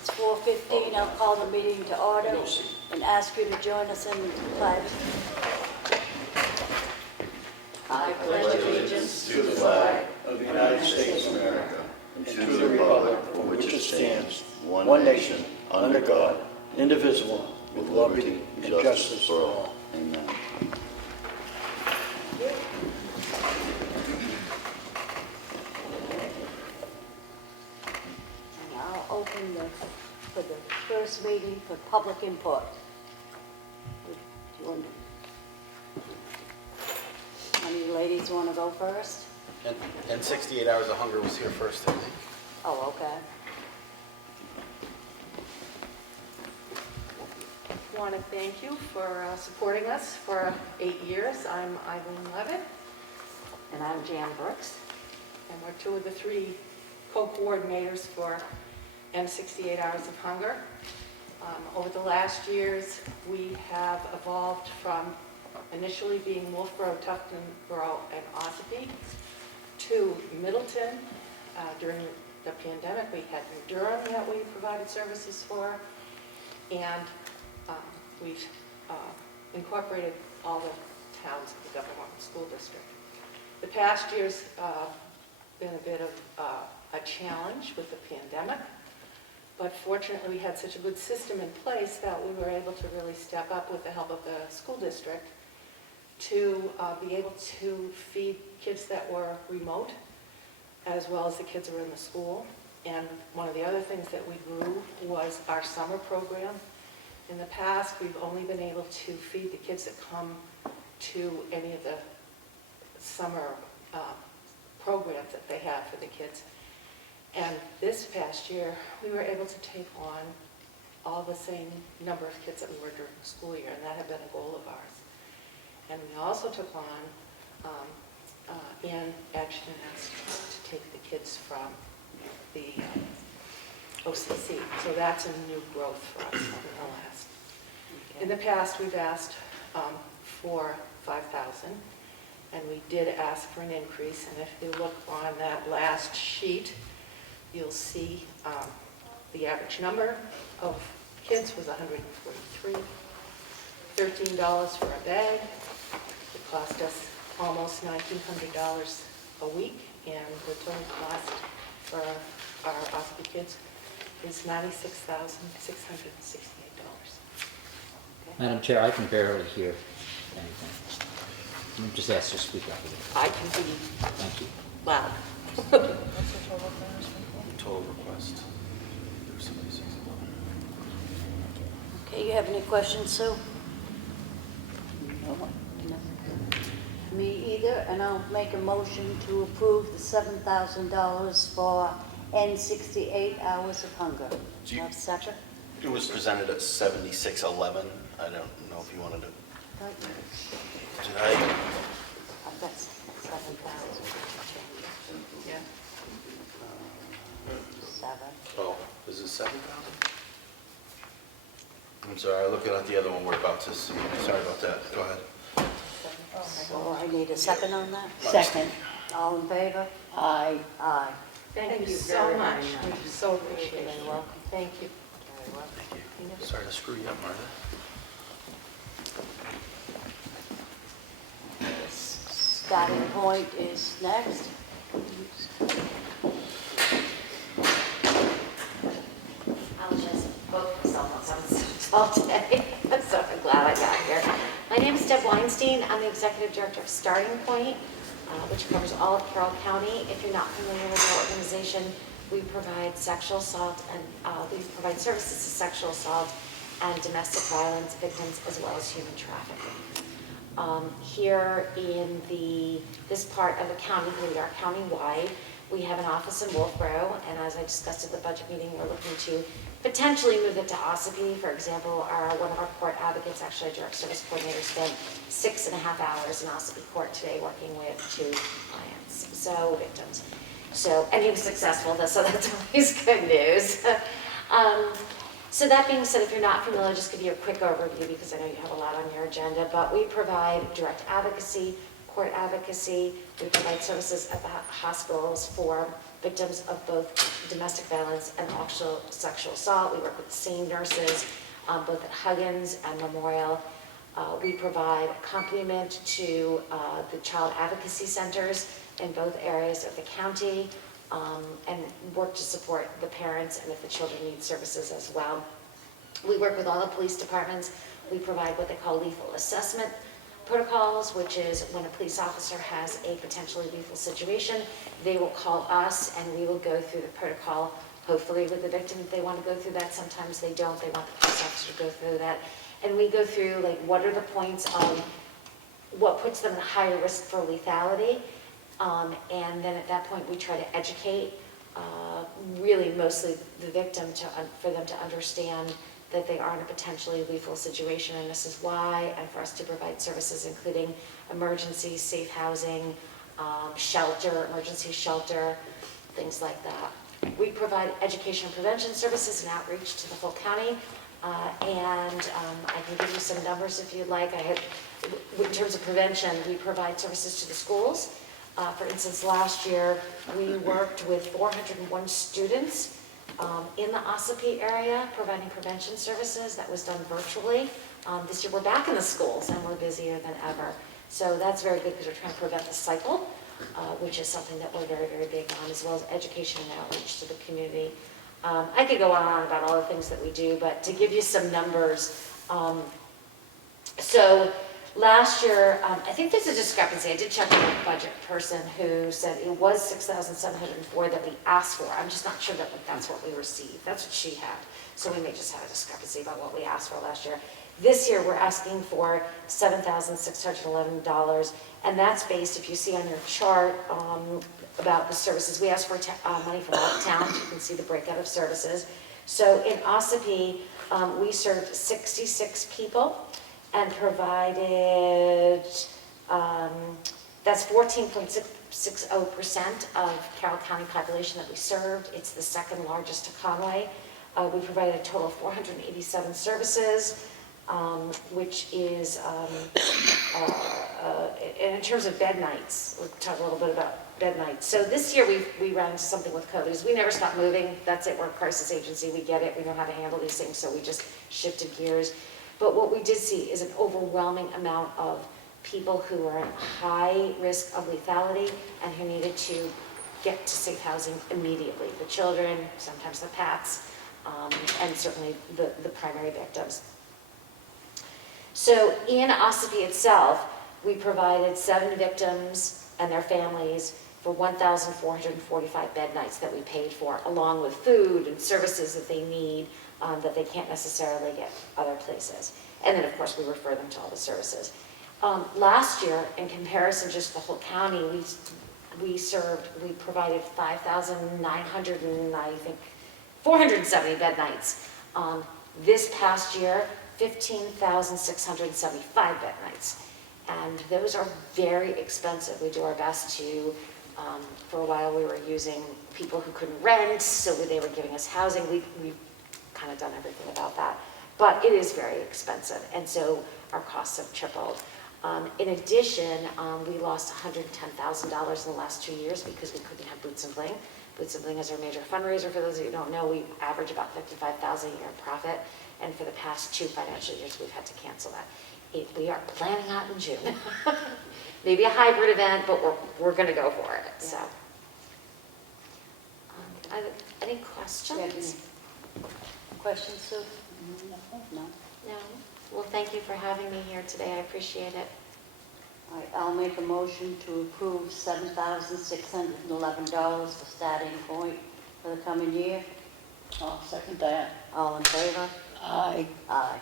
It's 4:15. I'll call the meeting to order and ask you to join us in the pledge. I pledge allegiance to the flag of the United States of America and to the republic for which it stands, one nation, under God, indivisible, with liberty and justice for all. Amen. And I'll open for the first meeting for public input. Do you want Any of you ladies want to go first? And 68 Hours of Hunger was here first, I think. Oh, okay. I want to thank you for supporting us for 8 years. I'm Eileen Levitt. And I'm Jan Brooks. And we're two of the 3 co-coordinators for End 68 Hours of Hunger. Over the last years, we have evolved from initially being Wolfboro, Tuftonboro, and Ossipee to Middleton. During the pandemic, we had New Durham that we provided services for. And we've incorporated all the towns of the Government School District. The past year's been a bit of a challenge with the pandemic, but fortunately we had such a good system in place that we were able to really step up with the help of the school district to be able to feed kids that were remote, as well as the kids who were in the school. And one of the other things that we grew was our summer program. In the past, we've only been able to feed the kids that come to any of the summer programs that they have for the kids. And this past year, we were able to take on all the same number of kids that we were during the school year, and that had been a goal of ours. And we also took on, and actually asked to take the kids from the OCC. So that's a new growth for us over the last. In the past, we've asked for 5,000, and we did ask for an increase. And if you look on that last sheet, you'll see the average number of kids was 143, $13 for a bag. It cost us almost $1,900 a week, and the total cost for our Ossipee kids is $96,668. Madam Chair, I can barely hear anything. I'm just asked to speak up a little. I can be Thank you. loud. Total request. There's somebody 611. Okay, you have any questions, Sue? No. Me either, and I'll make a motion to approve the $7,000 for End 68 Hours of Hunger. Do you- Have a second? It was presented at 7611. I don't know if you wanted to. Did I? I've got 7,000. Yeah. 7. Oh, is it 7,000? I'm sorry, I'm looking at the other one we're about to see. Sorry about that. Go ahead. So I need a second on that? Second. All in favor? Aye. Aye. Thank you so much. We so You're appreciate very it. welcome. Thank you. Very welcome. Thank you. Sorry to screw you up, Martha. Starting point is next. I'll just quote myself on some all day, so I'm glad I got here. My name is Deb Weinstein. I'm the Executive Director of Starting Point, which covers all of Carroll County. If you're not familiar with our organization, we provide sexual assault and we provide services to sexual assault and domestic violence victims, as well as human trafficking. Here in this part of the county, we are county-wide. We have an office in Wolfboro, and as I discussed at the budget meeting, we're looking to potentially move it to Ossipee. For example, one of our court advocates, actually a direct service coordinator, spent 6.5 hours in Ossipee Court today working with 2 clients, so victims. And he was successful, so that's always good news. So that being said, if you're not familiar, I'll just give you a quick overview because I know you have a lot on your agenda, but we provide direct advocacy, court advocacy, we provide services at the hospitals for victims of both domestic violence and also sexual assault. We work with the same nurses, both at Huggins and Memorial. We provide accompaniment to the child advocacy centers in both areas of the county, and work to support the parents and if the children need services as well. We work with all the police departments. We provide what they call lethal assessment protocols, which is when a police officer has a potentially lethal situation, they will call us and we will go through the protocol, hopefully with the victim if they want to go through that. Sometimes they don't, they want the police officer to go through that. And we go through like what are the points of what puts them at higher risk for lethality, and then at that point we try to educate really mostly the victim for them to understand that they are in a potentially lethal situation and this is why, and for us to provide services including emergency, safe housing, shelter, emergency shelter, things like that. We provide education and prevention services and outreach to the whole county, and I can give you some numbers if you'd like. In terms of prevention, we provide services to the schools. For instance, last year we worked with 401 students in the Ossipee area providing prevention services. That was done virtually. This year we're back in the schools and we're busier than ever. So that's very good because we're trying to prevent the cycle, which is something that we're very, very big on, as well as education and outreach to the community. I could go on about all the things that we do, but to give you some numbers, so last year, I think there's a discrepancy. I did check with a budget person who said it was $6,704 that we asked for. I'm just not sure that that's what we received. That's what she had. So we may just have a discrepancy about what we asked for last year. This year, we're asking for $7,611, and that's based, if you see on your chart, about the services. We asked for money from all the towns. You can see the breakout of services. So in Ossipee, we served 66 people and provided, that's 14.60% of Carroll County population that we served. It's the second largest to Conway. We provided a total of 487 services, which is, and in terms of bed nights, we'll talk a little bit about bed nights. So this year we ran into something with COVID. We never stop moving. That's it. We're a crisis agency. We get it. We know how to handle these things. So we just shifted gears. But what we did see is an overwhelming amount of people who are at high risk of lethality and who needed to get to safe housing immediately. The children, sometimes the pets, and certainly the primary victims. So in Ossipee itself, we provided 7 victims and their families for 1,445 bed nights that we paid for, along with food and services that they need that they can't necessarily get other places. And then, of course, we refer them to all the services. Last year, in comparison, just the whole county, we provided 5,900 and I think 470 bed nights. This past year, 15,675 bed nights. And those are very expensive. We do our best to, for a while we were using people who couldn't rent, so they were giving us housing. We've kind of done everything about that. But it is very expensive, and so our costs have tripled. In addition, we lost $110,000 in the last 2 years because we couldn't have Boots and Bling. Boots and Bling is our major fundraiser. For those of you who don't know, we average about $55,000 a year in profit, and for the past 2 financial years, we've had to cancel that. We are planning out in June. Maybe a hybrid event, but we're going to go for it. So, any questions? Questions, Sue? No. No. Well, thank you for having me here today. I appreciate it. All right, I'll make a motion to approve $7,611 for starting point for the coming year. I'll second that. All in favor? Aye. Aye.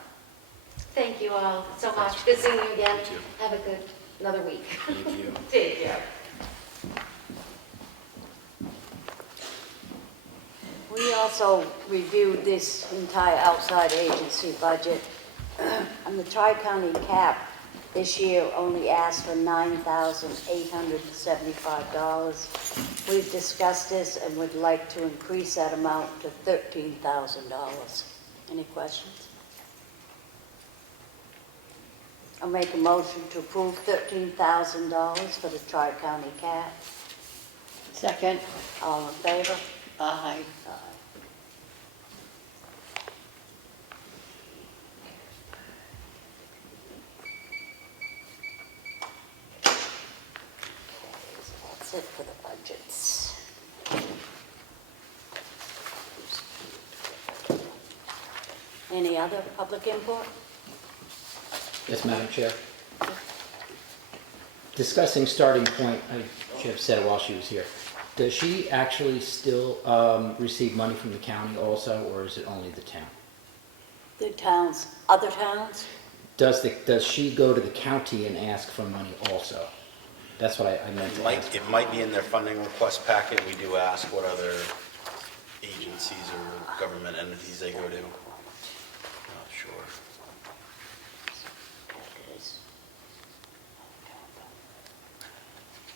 Thank you all so much. Good seeing you again. Thank you. Have a good another week. Thank you. Take care. We also reviewed this entire outside agency budget, and the Tri-County cap this year only asked for $9,875. We've discussed this and would like to increase that amount to $13,000. Any questions? I'll make a motion to approve $13,000 for the Tri-County cap. Second. All in favor? Aye. So that's it for the budgets. Any other public input? Yes, Madam Chair. Discussing starting point, I should have said it while she was here. Does she actually still receive money from the county also, or is it only the town? The towns, other towns? Does she go to the county and ask for money also? That's what I meant to ask. It might be in their funding request packet. We do ask what other agencies or government entities they go to. Not sure.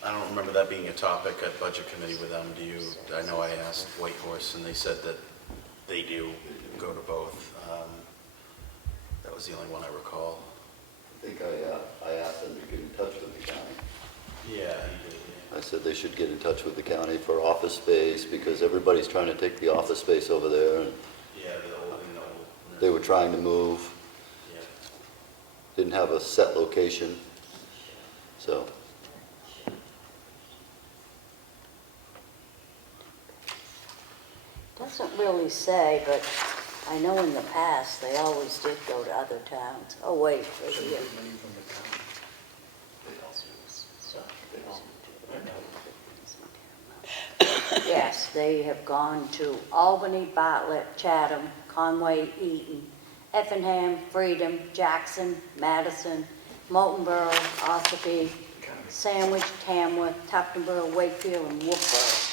I don't remember that being a topic at Budget Committee with them. Do you? I know I asked White Horse, and they said that they do go to both. That was the only one I recall. I think I asked them to get in touch with the county. Yeah. I said they should get in touch with the county for office space because everybody's trying to take the office space over there. And Yeah, the old. they were trying to move, Yeah. didn't have a set location, so. Doesn't really say, but I know in the past, they always did go to other towns. Oh, wait, right here. Yes, they have gone to Albany, Bartlett, Chatham, Conway, Eaton, Effingham, Freedom, Jackson, Madison, Moultonborough, Ossipee, Sandwich, Tamworth, Tuftonboro, Wakefield, and Wolfboro.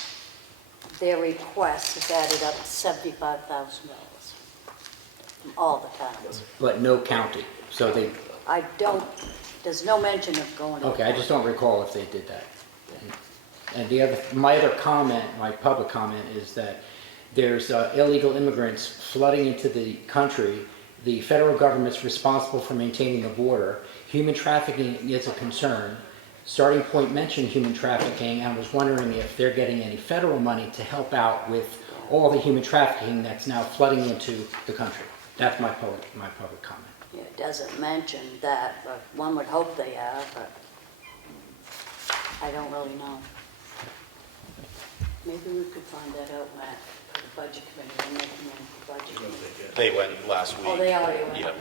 Their request has added up to $75,000 from all the towns. But no county, so they, I don't, there's no mention of going to. okay, I just don't recall if they did that. And my other comment, my public comment is that there's illegal immigrants flooding into the country. The federal government's responsible for maintaining the border. Human trafficking is a concern. Starting Point mentioned human trafficking. I was wondering if they're getting any federal money to help out with all the human trafficking that's now flooding into the country. That's my public comment. Yeah, it doesn't mention that, but one would hope they are, but I don't really know. Maybe we could find that out, Matt, for the budget committee, when they come in for budget committee. They went last week. Oh, they already went? Yep,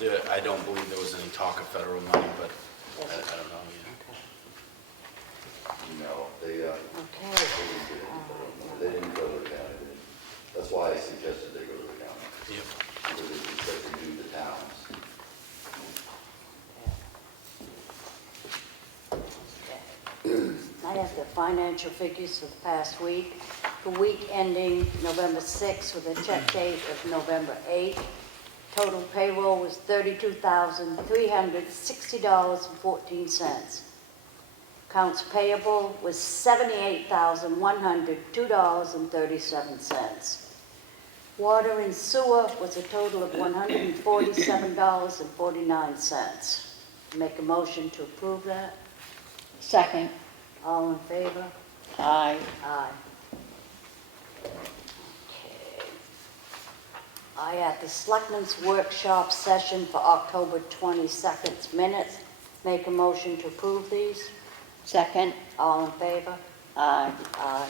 yep. I don't believe there was any talk of federal money, but I don't know yet. No, they Okay. didn't go to the county. That's why I suggested they go to the county, Yep. because they do the towns. I have the financial figures for the past week. The week ending November 6th with a check date of November 8th. Total payroll was $32,360.14. Accounts payable was $78,102.37. Water and sewer was a total of $147.49. Make a motion to approve that. Second. All in favor? Aye. Aye. Okay. I had the Selectmen's Workshop session for October 22nd's minutes. Make a motion to approve these. Second. All in favor? Aye. Aye.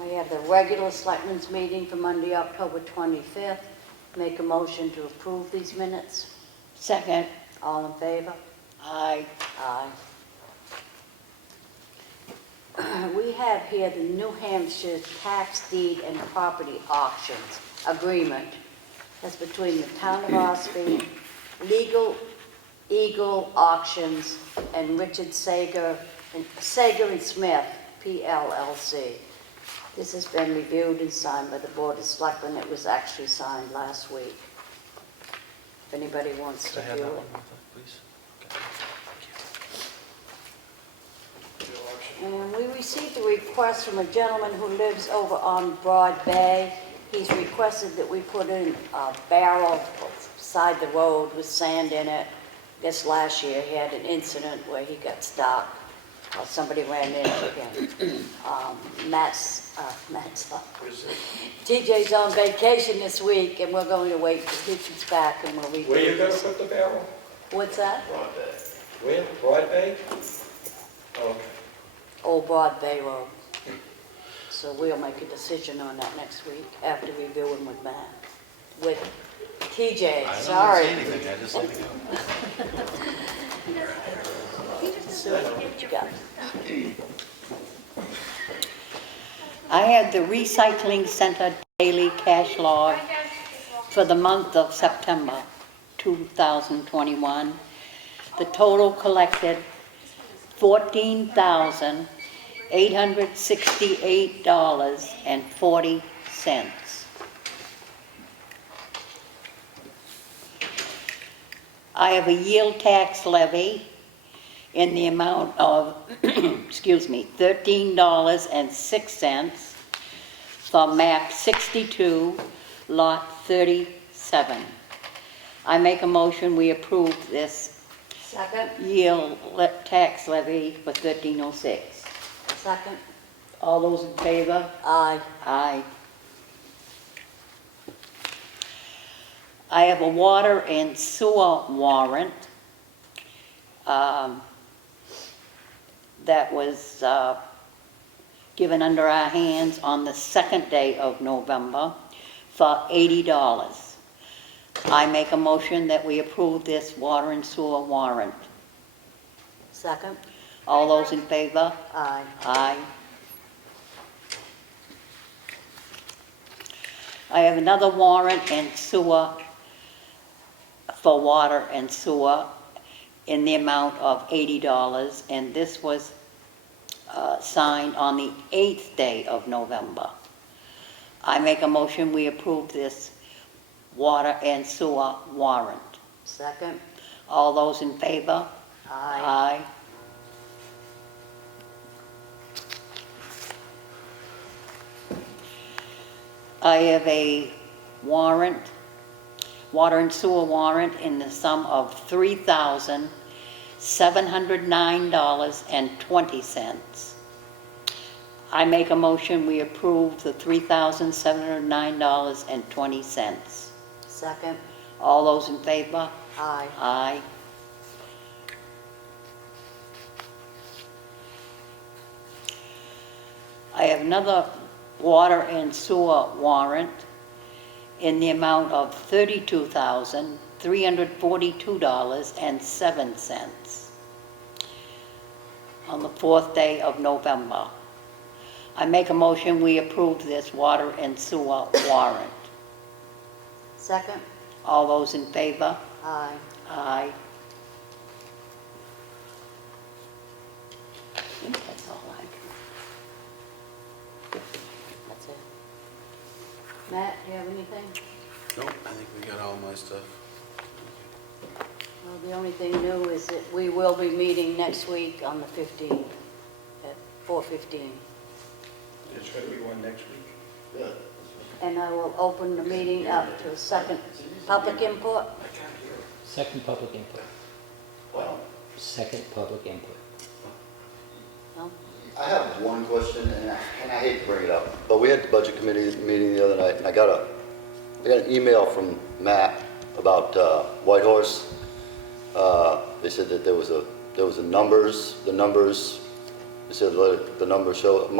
I have the regular Selectmen's meeting for Monday, October 25th. Make a motion to approve these minutes. Second. All in favor? Aye. Aye. We have here the New Hampshire Tax Deed and Property Auctions Agreement. That's between the Town of Ossipee, Legal Eagle Auctions, and Richard Sager and Smith, PLLC. This has been reviewed and signed by the Board of Selectmen. It was actually signed last week. If anybody wants to Could I have view that it. one, please? And we received a request from a gentleman who lives over on Broad Bay. He's requested that we put in a barrel beside the road with sand in it. I guess last year he had an incident where he got stuck. somebody ran into him. TJ's on vacation this week, and we're going to wait till he gets back, and we'll read. Where you gonna put the barrel? What's that? Where? Broad Bay? Okay. Old Broad Bay Road. So we'll make a decision on that next week after reviewing with Matt, with TJ, sorry. anything, I just let it go. So, what you got? I have the recycling center daily cash log for the month of September 2021. The total collected $14,868.40. I have a yield tax levy in the amount of, excuse me, $13.06 for map 62, lot 37. I make a motion, we approve this Second? yield tax levy for 1306. Second? All those in favor? Aye. Aye. I have a water and sewer warrant that was given under our hands on the second day of November for $80. I make a motion that we approve this water and sewer warrant. Second? All those in favor? Aye. Aye. I have another warrant and sewer for water and sewer in the amount of $80, and this was signed on the 8th day of November. I make a motion we approve this water and sewer warrant. Second? All those in favor? Aye. Aye. I have a warrant, water and sewer warrant in the sum of $3,709.20. I make a motion we approve the $3,709.20. Second? All those in favor? Aye. Aye. I have another water and sewer warrant in the amount of $32,342.07 on the 4th day of November. I make a motion we approve this water and sewer warrant. Second? All those in favor? Aye. Aye. I think that's all I can. That's it. Matt, do you have anything? Nope, I think we got all my stuff. Well, the only thing new is that we will be meeting next week on the 15th at 4:15. There's gonna be one next week. Yeah. And I will open the meeting up to a second public input. Second public input. Wow. Second public input. No? I have one question, and I hate to bring it up, but we had the budget committee meeting the other night, and I got an email from Matt about Whitehorse. They said that there was a numbers. The numbers. They said let the numbers show.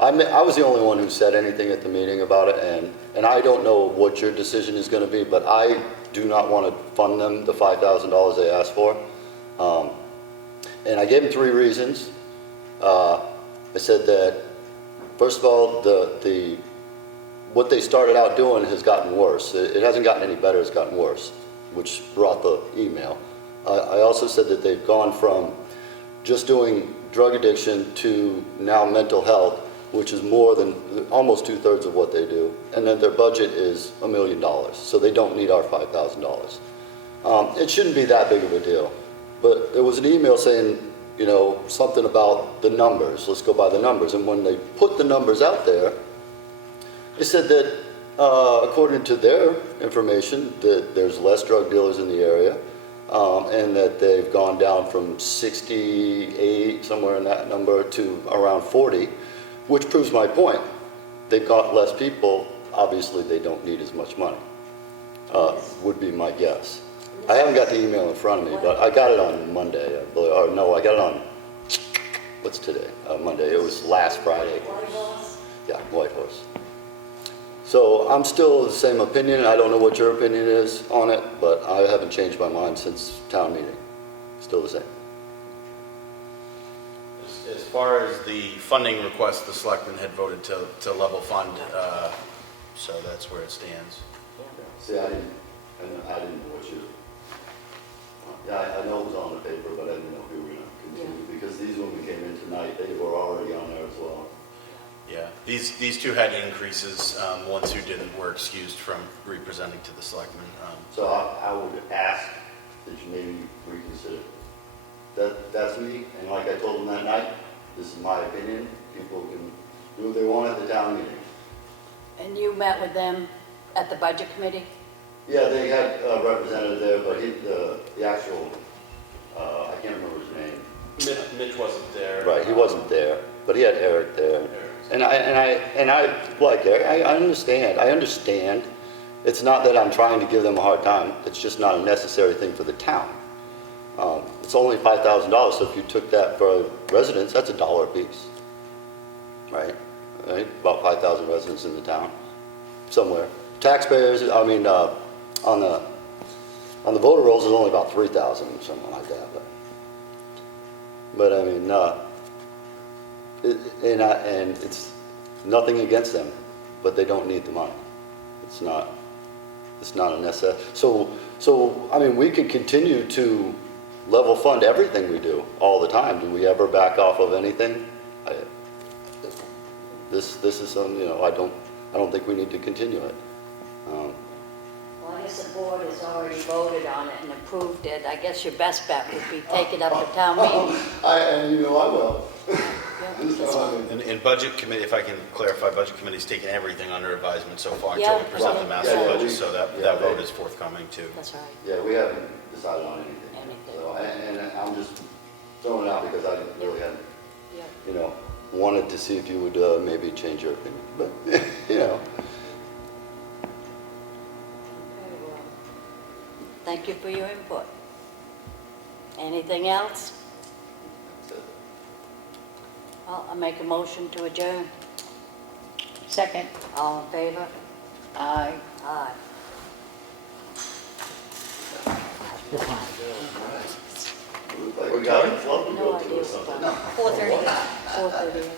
I was the only one who said anything at the meeting about it, and I don't know what your decision is going to be, but I do not want to fund them the $5,000 they asked for. And I gave them 3 reasons. I said that, first of all, what they started out doing has gotten worse. It hasn't gotten any better, it's gotten worse, which brought the email. I also said that they've gone from just doing drug addiction to now mental health, which is more than almost 2/3 of what they do. And then their budget is $1 million, so they don't need our $5,000. It shouldn't be that big of a deal. But there was an email saying, you know, something about the numbers. Let's go by the numbers. And when they put the numbers out there, they said that according to their information, that there's less drug dealers in the area. and that they've gone down from 68, somewhere in that number, to around 40, which proves my point. They've got less people, obviously they don't need as much money, would be my guess. I haven't got the email in front of me, but I got it on Monday, I believe, or no, I got it on, what's today? Monday, it was last Friday. Yeah, White Horse. So I'm still of the same opinion. I don't know what your opinion is on it, but I haven't changed my mind since town meeting. Still the same. As far as the funding request, the selectmen had voted to level fund, so that's where it stands. See, I didn't know what you, I know it was on the paper, but I didn't know if we were going to continue, because these women came in tonight, they were already on there as well. Yeah, these two had increases. The ones who didn't were excused from representing to the selectmen. So I would ask that you maybe reconsider. That's me, and like I told them that night, this is my opinion. People can do what they want at the town meeting. And you met with them at the budget committee? Yeah, they had a representative there, but the actual, I can't remember his name. Mitch wasn't there. Right, he wasn't there, but he had Eric there. And I like Eric, I understand. It's not that I'm trying to give them a hard time, it's just not a necessary thing for the town. It's only $5,000, so if you took that for residents, that's $1 a piece. Right? About 5,000 residents in the town, somewhere. Taxpayers, I mean, on the voter rolls, it's only about 3,000, something like that. But I mean, and it's nothing against them, but they don't need the money. It's not a necessity. So I mean, we could continue to level fund everything we do all the time. Do we ever back off of anything? This is something, you know, I don't think we need to continue it. Well, I guess the board has already voted on it and approved it. I guess your best bet would be take it up at town meeting. And you know I will. In budget committee, if I can clarify, budget committee's taken everything under advisement so far Yeah. until we present the master Yeah, budget, so that vote is forthcoming too. That's right. Yeah, we haven't decided on anything. Anything. So, and I'm just throwing it out because I really hadn't, Yeah. you know, wanted to see if you would maybe change your opinion. But, you know. Okay, well, thank you for your input. Anything else? Well, I make a motion to adjourn. Second. All in favor? Aye. Aye. We're fine. Looks like we got a club to No go idea to or what's something. done. 4:30. 4:30.